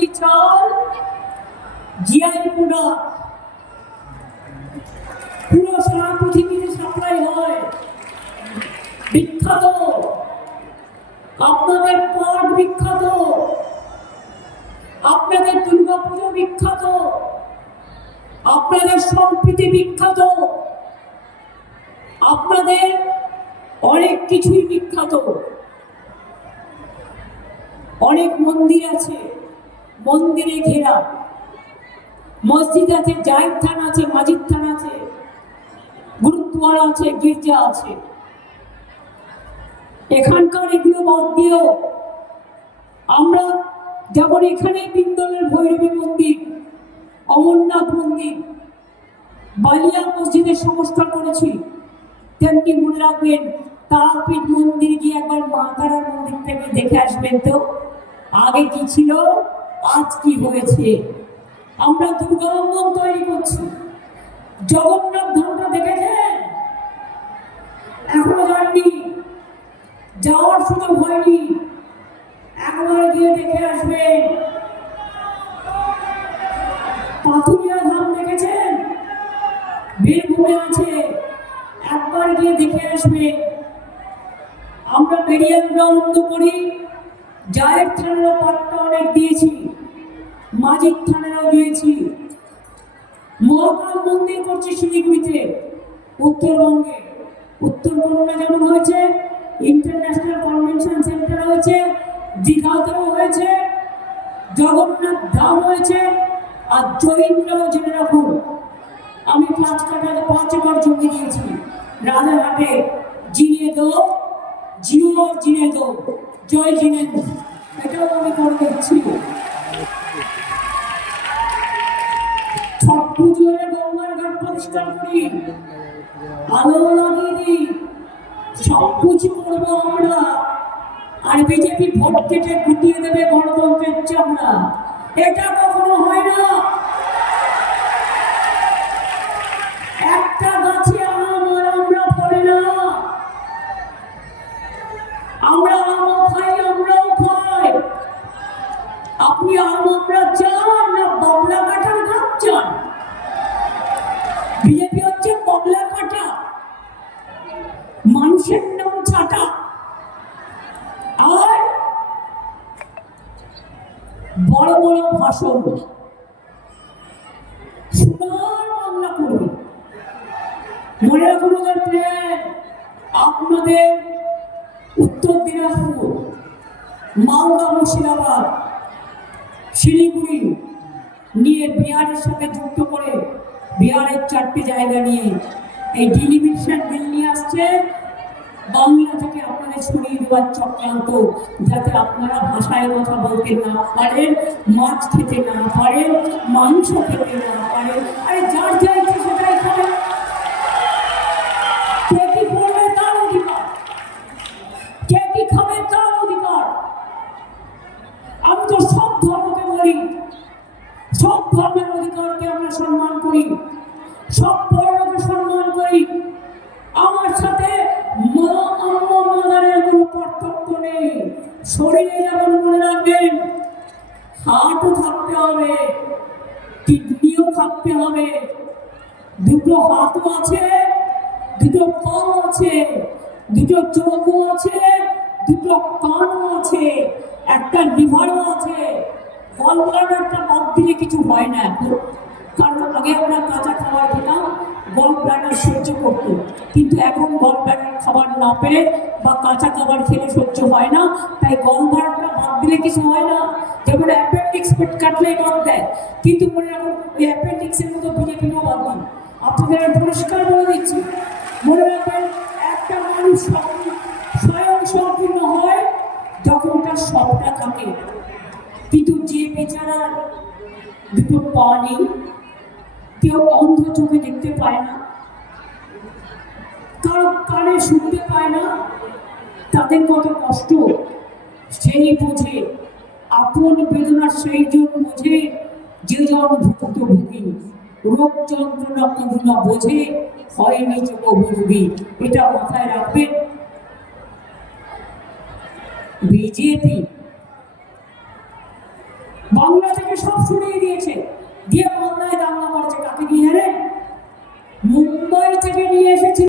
বাসমতি চাল GI product পুরো সারা পৃথিবীতে সাপ্লাই হয়। বিখ্যাত আপনাদের পাট বিখ্যাত, আপনাদের দুর্গাপুজো বিখ্যাত, আপনাদের সম্প্রীতি বিখ্যাত, আপনাদের অনেক কিছুই বিখ্যাত। অনেক মন্দির আছে, মন্দিরে ঘেরা মসজিদ আছে, জায়েদ থান আছে, মাজিদ থান আছে, গুরুদ্বারা আছে, গির্জা আছে। এখানকার এগুলো বাদ দিয়েও আমরা যেমন এখানে পিন্দলের ভৈরবী মন্দির, অমরনাথ মন্দির, বালিয়া মসজিদের সংস্কার করেছি, তেমনি মনে রাখবেন তারাপীঠ মন্দির গিয়ে একবার মা তারার মন্দির থেকে দেখে আসবেন তো আগে কি ছিল, আজ কি হয়েছে। আমরা দুর্গারঙ্গন তৈরি করছি। জগন্নাথ ধামটা দেখেছেন? এখনো যাননি, যাওয়ার সুযোগ হয়নি, একবার গিয়ে দেখে আসবেন। পাথুরিয়া ধাম দেখেছেন? বীরভূমে আছে, একবার গিয়ে দেখে আসবেন। আমরা বেরিয়ান গ্রাউন্ড করি, জায়েদ থানেরও পাট্টা অনেক দিয়েছি, মাজিদ থানেরও দিয়েছি। মহাকাল মন্দির করছি শিলিগুড়িতে, উত্তরবঙ্গে। উত্তরবঙ্গে যেমন হয়েছে, ইন্টারন্যাশনাল কনভেনশন সেন্টার হয়েছে, দীঘাতেও হয়েছে, জগন্নাথ ধাম হয়েছে। আর জয়ীন্দ্রও জেনে রাখুন, আমি 5 একর জমি দিয়েছি রাজারহাটে। জিনিয়ে দো, জিও জিনে দো, জয় জিনে দো, এটাও আমি করে দিচ্ছি। ছট পুজো হলে গঙ্গার ঘাট পরিষ্কার করি, আলো লাগিয়ে দিই, সব কিছু করবো আমরা। আর বিজেপি ভোট কেটে গুটিয়ে দেবে গণতন্ত্রের চামড়া, এটা কখনো হয় না। একটা গাছে আম আর আমরা ফলে না। আমরা আমও খাই, আমরাও খাই। আপনি আম আমরা চান না বাবলা কাটার গাছ চান? বিজেপি হচ্ছে বাবলা কাটা, মানুষের নাম ছাটা। আর বড় বড় ভাষণ, সোনার বাংলা করবে। মনে রাখুন ওদের প্ল্যান, আপনাদের উত্তর দিনাজপুর, মালদা, মুর্শিদাবাদ, শিলিগুড়ি নিয়ে বিহারের সাথে যুক্ত করে বিহারের 4টে জায়গা নিয়ে এই ডিলিমিটেশন বিল নিয়ে আসছে। বাংলা থেকে আপনাদের সরিয়ে দেওয়ার চক্রান্ত, যাতে আপনারা ভাষায় কথা বলতে না পারেন, মাছ খেতে না পারেন, মাংস খেতে না পারেন। আরে যার যা ইচ্ছে সেটাই খাবেন, কে কি করবে তার অধিকার, কে কি খাবে তার অধিকার। আমি তো সব ধর্মকে বলি, সব ধর্মের অধিকারকে আমরা সম্মান করি, সব বর্ণকে সম্মান করি। আমার সাথে মা আম্মা মাদারের কোনো পার্থক্য নেই। শরীরে যেমন মনে রাখবেন, হার্টও থাকতে হবে, কিডনিও থাকতে হবে, দুটো হাতও আছে, দুটো পাও আছে, দুটো চোখও আছে, দুটো কানও আছে, একটা লিভারও আছে। গলব্লাডারটা বাদ দিলে কিছু হয় না এখন, কারণ আগে আমরা কাঁচা খাবার খেতাম, গলব্লাডার সহ্য করতো, কিন্তু এখন গলব্লাডার খাবার না পেলে বা কাঁচা খাবার খেলে সহ্য হয় না, তাই গলব্লাডারটা বাদ দিলে কিছু হয় না। যেমন অ্যাপেন্ডিক্স পেট কাটলেই বাদ দেয়, কিন্তু মনে রাখুন ওই অ্যাপেন্ডিক্সের মতো বিজেপিও বাদ দিন। আপনাদের পরিষ্কার বলে দিচ্ছি, মনে রাখবেন একটা মানুষ স্বয়ং সম্পূর্ণ হয় যখন তার সবটা থাকে। কিন্তু যে বেচারা দুটো পা নেই, কেউ অন্ধ চোখে দেখতে পায় না, কারো কানে শুনতে পায় না, তাদের কত কষ্ট সেই বোঝে। আপন বেদনা সেই জন বোঝে যে জন ভুক্তভোগী। রোগ যন্ত্রণা করুণা বোঝে, হয় নিজে কবুবি। এটা মাথায় রাখবেন। বিজেপি বাংলা থেকে সব সরিয়ে দিয়েছে, দিয়ে বাংলায় দাঙ্গা করেছে। কাকে দিয়ে জানেন? মুম্বাই থেকে নিয়ে এসেছিল